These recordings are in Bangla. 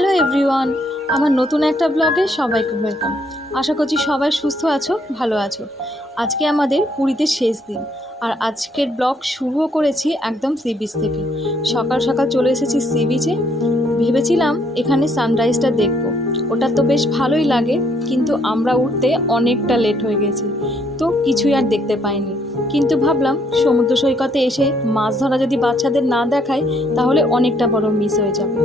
এভরিওয়ান, আমার নতুন একটা ব্লগে সবাইকে ওয়েলকাম। আশা করছি সবাই সুস্থ আছো, ভালো আছো। আজকে আমাদের পুরীতে শেষ দিন, আর আজকের ব্লগ শুরুও করেছি একদম সি বিচ থেকে। সকাল সকাল চলে এসেছি সি বিচে। ভেবেছিলাম এখানে সানরাইজটা দেখব। ওটা তো বেশ ভালোই লাগে, কিন্তু আমরা উঠতে অনেকটা লেট হয়ে গেছি। তো কিছুই আর দেখতে পাইনি। কিন্তু ভাবলাম সমুদ্র সৈকতে এসে মাছ ধরা যদি বাচ্চাদের না দেখায়, তাহলে অনেকটা বড় মিস হয়ে যাবে।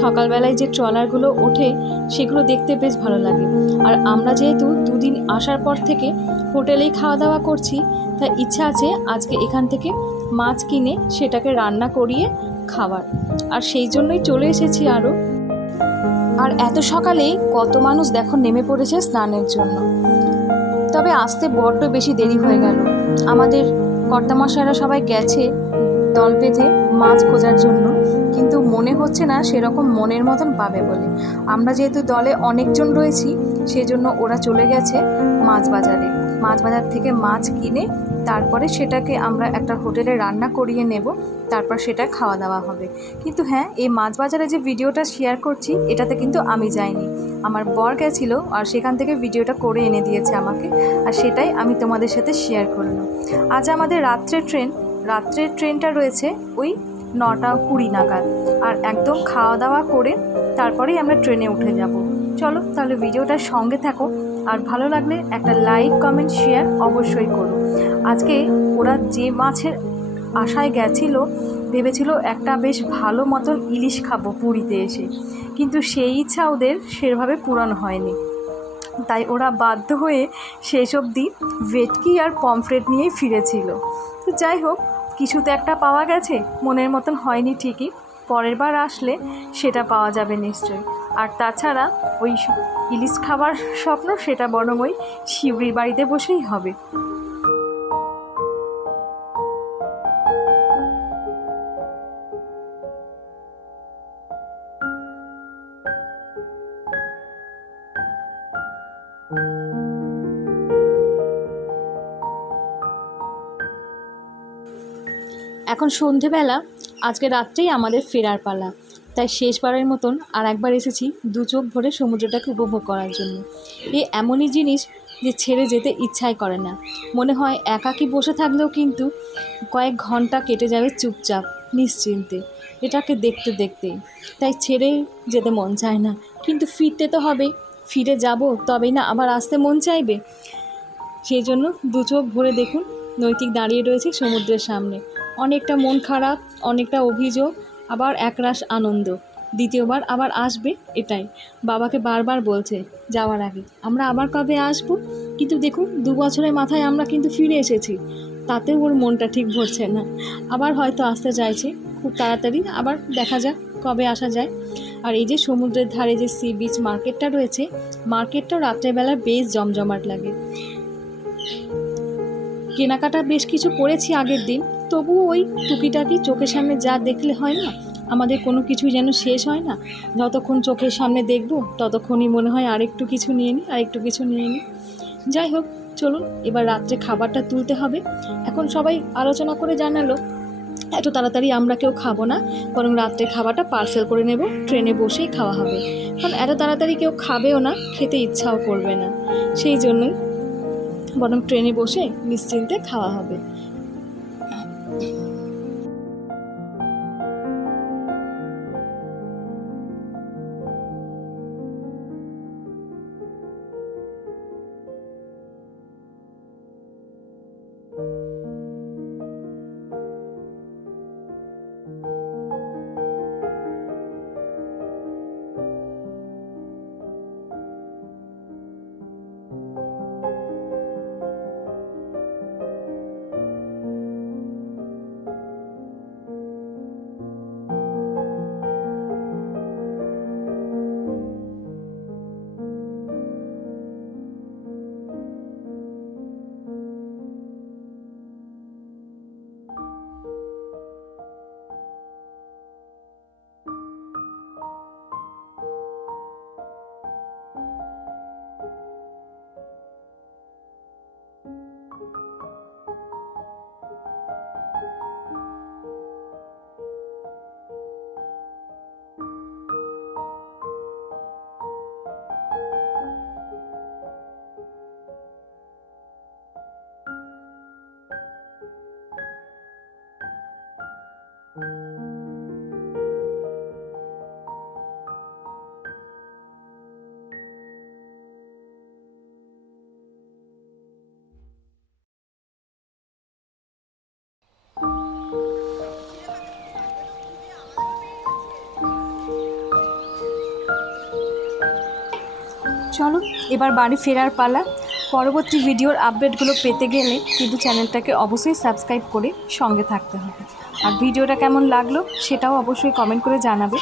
সকালবেলায় যে ট্রলারগুলো ওঠে, সেগুলো দেখতে বেশ ভালো লাগে। আর আমরা যেহেতু দুদিন আসার পর থেকে হোটেলেই খাওয়া দাওয়া করছি তাই ইচ্ছা আছে আজকে এখান থেকে মাছ কিনে সেটাকে রান্না করিয়ে খাবার আর সেই জন্যই চলে এসেছি আরও। আর এত সকালে কত মানুষ দেখো নেমে পড়েছে স্নানের জন্য। তবে আসতে বড্ড বেশি দেরি হয়ে গেল। আমাদের কর্তামশাইরা সবাই গেছে দল বেঁধে মাছ খোঁজার জন্য, কিন্তু মনে হচ্ছে না সেরকম মনের মতন পাবে বলে। আমরা যেহেতু দলে অনেকজন রয়েছি, সেজন্য ওরা চলে গেছে মাছ বাজারে। মাছ বাজার থেকে মাছ কিনে তারপরে সেটাকে আমরা একটা হোটেলে রান্না করিয়ে নেব, তারপর সেটা খাওয়া দাওয়া হবে। কিন্তু হ্যাঁ এই মাছ বাজারে যে ভিডিওটা শেয়ার করছি, এটাতে কিন্তু আমি যাইনি। আমার বর গেছিল আর সেখান থেকে ভিডিওটা করে এনে দিয়েছে আমাকে, আর সেটাই আমি তোমাদের সাথে শেয়ার করলাম। আজ আমাদের রাত্রের ট্রেন রাত্রের ট্রেনটা রয়েছে ওই নটা কুড়ি নাগাদ। আর একদম খাওয়া দাওয়া করে তারপরেই আমরা ট্রেনে উঠে যাব। চলো তাহলে ভিডিওটার সঙ্গে থাকো। আর ভালো লাগলে একটা লাইক, কমেন্ট, শেয়ার অবশ্যই করো। আজকে ওরা যে মাছের আশায় গেছিল, ভেবেছিল একটা বেশ ভালো মতন ইলিশ খাব পুরীতে এসে। কিন্তু সেই ইচ্ছা ওদের সেভাবে পূরণ হয়নি। তাই ওরা বাধ্য হয়ে শেষ অবধি ভেটকি আর পমফ্রেট নিয়েই ফিরেছিল। তো যাই হোক কিছু তো একটা পাওয়া গেছে, মনের মতন হয়নি ঠিকই। পরের বার আসলে সেটা পাওয়া যাবে নিশ্চয়ই। আর তাছাড়া ওই ইলিশ খাবার স্বপ্ন সেটা বরং ওই শিউরির বাড়িতে বসেই হবে। এখন সন্ধেবেলা আজকে রাত্রেই আমাদের ফেরার পালা। তাই শেষবারের মতন আর একবার এসেছি দু চোখ ভরে সমুদ্রটাকে উপভোগ করার জন্য। এ এমনই জিনিস যে ছেড়ে যেতে ইচ্ছাই করে না। মনে হয় একাকি বসে থাকলেও কিন্তু কয়েক ঘণ্টা কেটে যাবে চুপচাপ, নিশ্চিন্তে, এটাকে দেখতে দেখতে। তাই ছেড়ে যেতে মন চায় না। কিন্তু ফিরতে তো হবে। ফিরে যাব, তবেই না আবার আসতে মন চাইবে? সেই জন্য দু চোখ ভরে দেখুন, নৈতিক দাঁড়িয়ে রয়েছে সমুদ্রের সামনে। অনেকটা মন খারাপ, অনেকটা অভিযোগ, আবার একরাশ আনন্দ। দ্বিতীয়বার আবার আসবে এটাই। বাবাকে বারবার বলছে যাওয়ার আগে, আমরা আবার কবে আসব? কিন্তু দেখুন, দু বছরের মাথায় আমরা কিন্তু ফিরে এসেছি। তাতেও ওর মনটা ঠিক ভরছে না। আবার হয়তো আসতে চাইছে, খুব তাড়াতাড়ি আবার দেখা যাক কবে আসা যায়। আর এই যে সমুদ্রের ধারে যে সি বিচ মার্কেটটা রয়েছে মার্কেটটাও রাত্রেবেলা বেশ জমজমাট লাগে। কেনাকাটা বেশ কিছু করেছি আগের দিন তবুও ওই টুকিটাকি চোখের সামনে যা দেখলে হয় না, আমাদের কোনো কিছুই যেন শেষ হয় না। যতক্ষণ চোখের সামনে দেখব, ততক্ষণই মনে হয় আরেকটু কিছু নিয়ে নিই আরেকটু কিছু নিয়ে নিই যাই হোক, চলুন, এবার রাত্রে খাবারটা তুলতে হবে। এখন সবাই আলোচনা করে জানালো, এত তাড়াতাড়ি আমরা কেউ খাব না, বরং রাত্রে খাবারটা পার্সেল করে নেব, ট্রেনে বসেই খাওয়া হবে। কারণ এত তাড়াতাড়ি কেউ খাবেও না, খেতে ইচ্ছাও করবে না। সেই জন্যই বরং ট্রেনে বসে নিশ্চিন্তে খাওয়া হবে। Thank you. চলো, এবার বাড়ি ফেরার পালা। পরবর্তী ভিডিওর আপডেটগুলো পেতে গেলে কিন্তু চ্যানেলটাকে অবশ্যই সাবস্ক্রাইব করে সঙ্গে থাকতে হবে। আর ভিডিওটা কেমন লাগল সেটাও অবশ্যই কমেন্ট করে জানাবে।